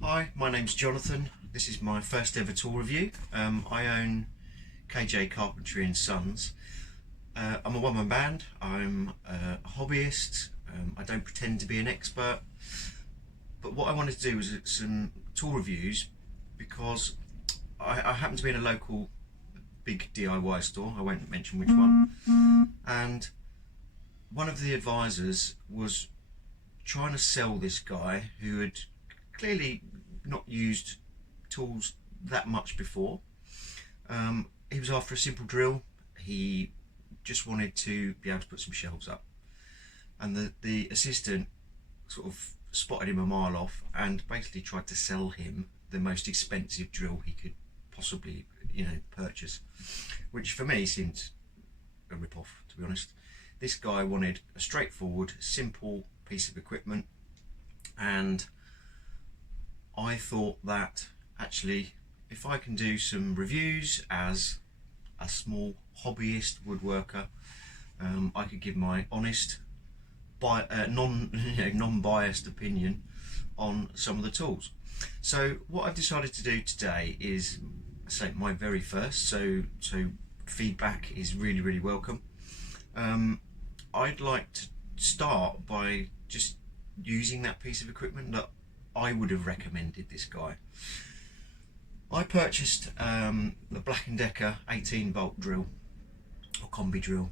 Hi, my name's Jonathan. This is my first ever tool review. I own KJ Carpentry and Sons. I'm a one-man band. I'm a hobbyist. I don't pretend to be an expert. But what I wanted to do was some tool reviews because I happen to be in a local big DIY store. I won't mention which one. And one of the advisors was trying to sell this guy who had clearly not used tools that much before. He was after a simple drill. He just wanted to be able to put some shelves up, and the assistant sort of spotted him a mile off and basically tried to sell him the most expensive drill he could possibly purchase, which for me seemed a rip-off, to be honest. This guy wanted a straightforward, simple piece of equipment, and I thought that actually if I can do some reviews as a small hobbyist woodworker, I could give my honest, non-biased opinion on some of the tools. So what I've decided to do today is say my very first, so feedback is really welcome. I'd like to start by just using that piece of equipment that I would have recommended this guy. I purchased the Black & Decker 18 volt drill, or Combi drill,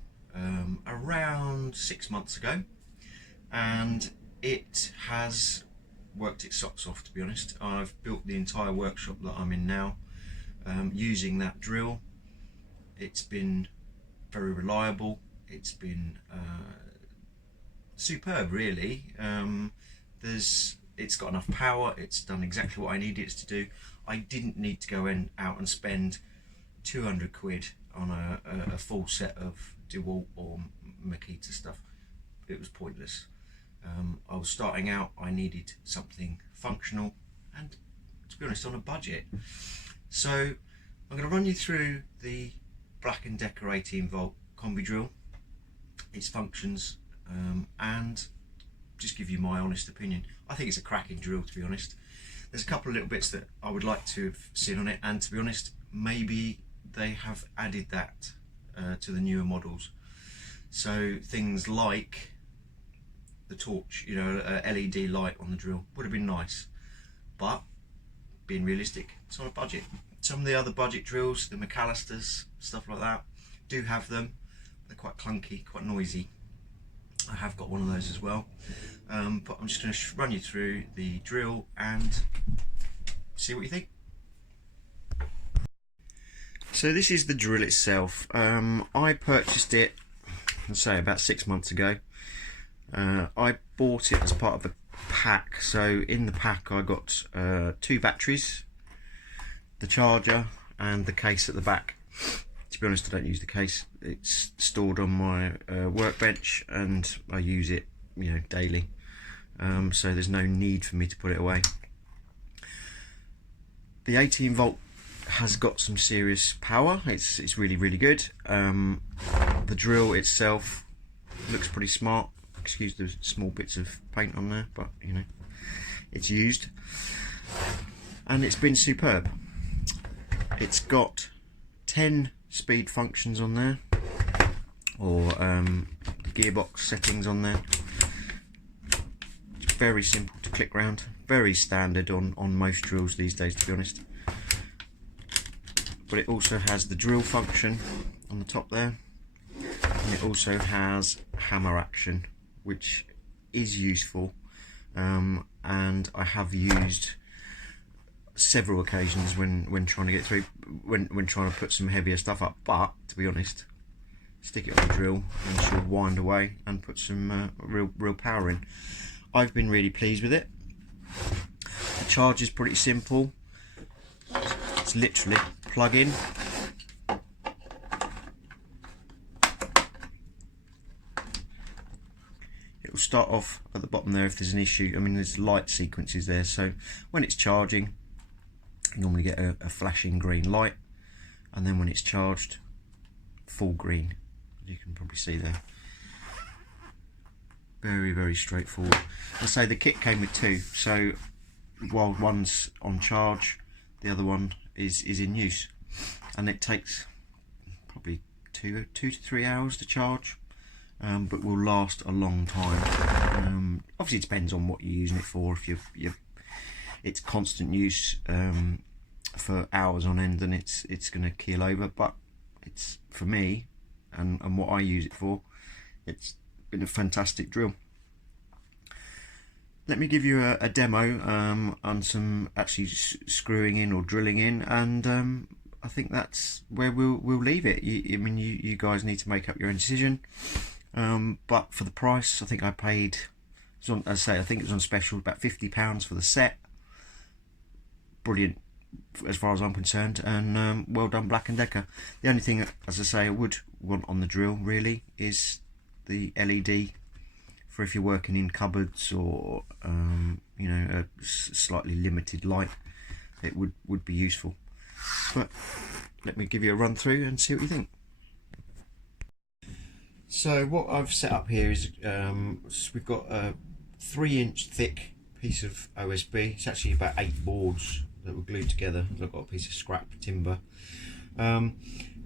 around 6 months ago, and it has worked its socks off, to be honest. I've built the entire workshop that I'm in now using that drill. It's been very reliable. It's been superb, really. It's got enough power. It's done exactly what I needed it to do. I didn't need to go out and spend 200 quid on a full set of DeWalt or Makita stuff. It was pointless. I was starting out. I needed something functional and, to be honest, on a budget. So I'm going to run you through the Black & Decker 18 volt Combi drill, its functions, and just give you my honest opinion. I think it's a cracking drill, to be honest. There's a couple of little bits that I would like to have seen on it, and to be honest, maybe they have added that to the newer models. So things like the torch, LED light on the drill would have been nice, but being realistic, it's on a budget. Some of the other budget drills, the McAllisters, stuff like that, do have them. They're quite clunky, quite noisy. I have got one of those as well, but I'm just going to run you through the drill and see what you think. So this is the drill itself. I purchased it, I'd say about 6 months ago. I bought it as part of a pack. So in the pack I got 2 batteries, the charger and the case at the back. To be honest, I don't use the case. It's stored on my workbench and I use it daily, so there's no need for me to put it away. The 18 volt has got some serious power. It's really good. The drill itself looks pretty smart. Excuse the small bits of paint on there, but it's used, and it's been superb. It's got 10 speed functions on there, or gearbox settings on there. It's very simple to click round, very standard on most drills these days, to be honest. But it also has the drill function on the top there, and it also has hammer action, which is useful, and I have used several occasions when trying to get through, when trying to put some heavier stuff up. But to be honest, stick it on the drill and she'll wind away and put some real power in. I've been really pleased with it. The charge is pretty simple. It's literally plug in, it will start off at the bottom there if there's an issue. I mean, there's light sequences there, so when it's charging you normally get a flashing green light, and then when it's charged, full green. You can probably see there. Very straightforward. I say the kit came with 2, so while one's on charge, the other one is in use, and it takes probably two to 3 hours to charge, but will last a long time. Obviously it depends on what you're using it for. If it's constant use for hours on end, then it's going to keel over, but it's, for me and what I use it for, it's been a fantastic drill. Let me give you a demo on some actually screwing in or drilling in, and I think that's where we'll leave it. I mean, you guys need to make up your own decision, but for the price, I think I paid, as I say, I think it was on special, about £50 for the set. Brilliant as far as I'm concerned, and well done, Black & Decker. The only thing, as I say, I would want on the drill really is the LED for if you're working in cupboards or you know, a slightly limited light. It would be useful. But let me give you a run through and see what you think. So what I've set up here is we've got a 3-inch thick piece of OSB. It's actually about 8 boards that were glued together. I've got a piece of scrap timber, and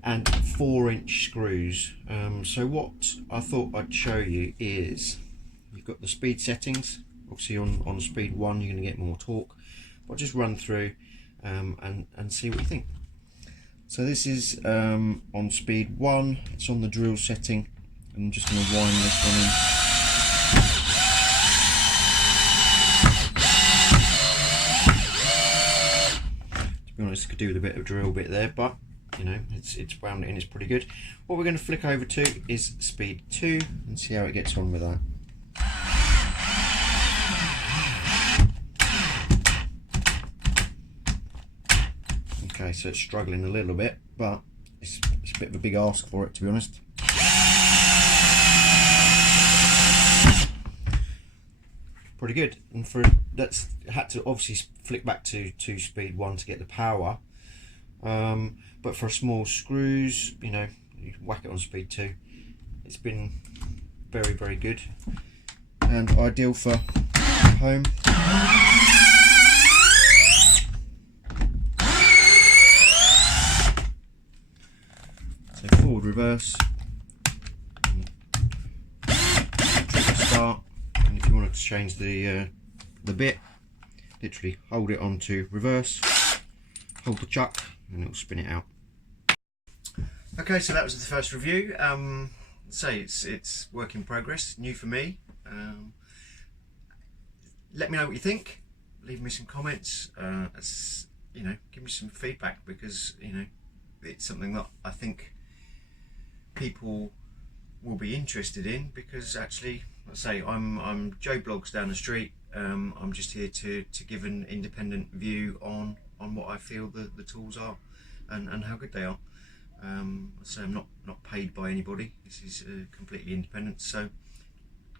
4-inch screws. So what I thought I'd show you is, you've got the speed settings. Obviously on speed 1 you're going to get more torque, but I'll just run through and see what you think. So this is on speed 1, it's on the drill setting. I'm just going to wind this one in. To be honest, I could do with a bit of drill bit there, but you know, it's wound in, it's pretty good. What we're going to flick over to is speed 2 and see how it gets on with that. Okay, so it's struggling a little bit, but it's a bit of a big ask for it, to be honest. Pretty good, and for that's had to obviously flick back to speed 1 to get the power, but for small screws, you know, you whack it on speed 2. It's been very, very good and ideal for home. So forward, reverse, trigger start, and if you want to change the bit, literally hold it onto reverse, hold the chuck, and it'll spin it out. Okay, so that was the first review. Say it's work in progress, new for me. Let me know what you think. Leave me some comments. You know, give me some feedback, because you know, it's something that I think people will be interested in, because actually, let's say I'm Joe Blogs down the street. I'm just here to give an independent view on what I feel the tools are and how good they are. So I'm not paid by anybody. This is completely independent. So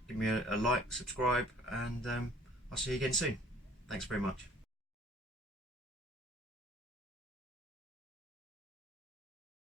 give me a like, subscribe, and I'll see you again soon. Thanks very much.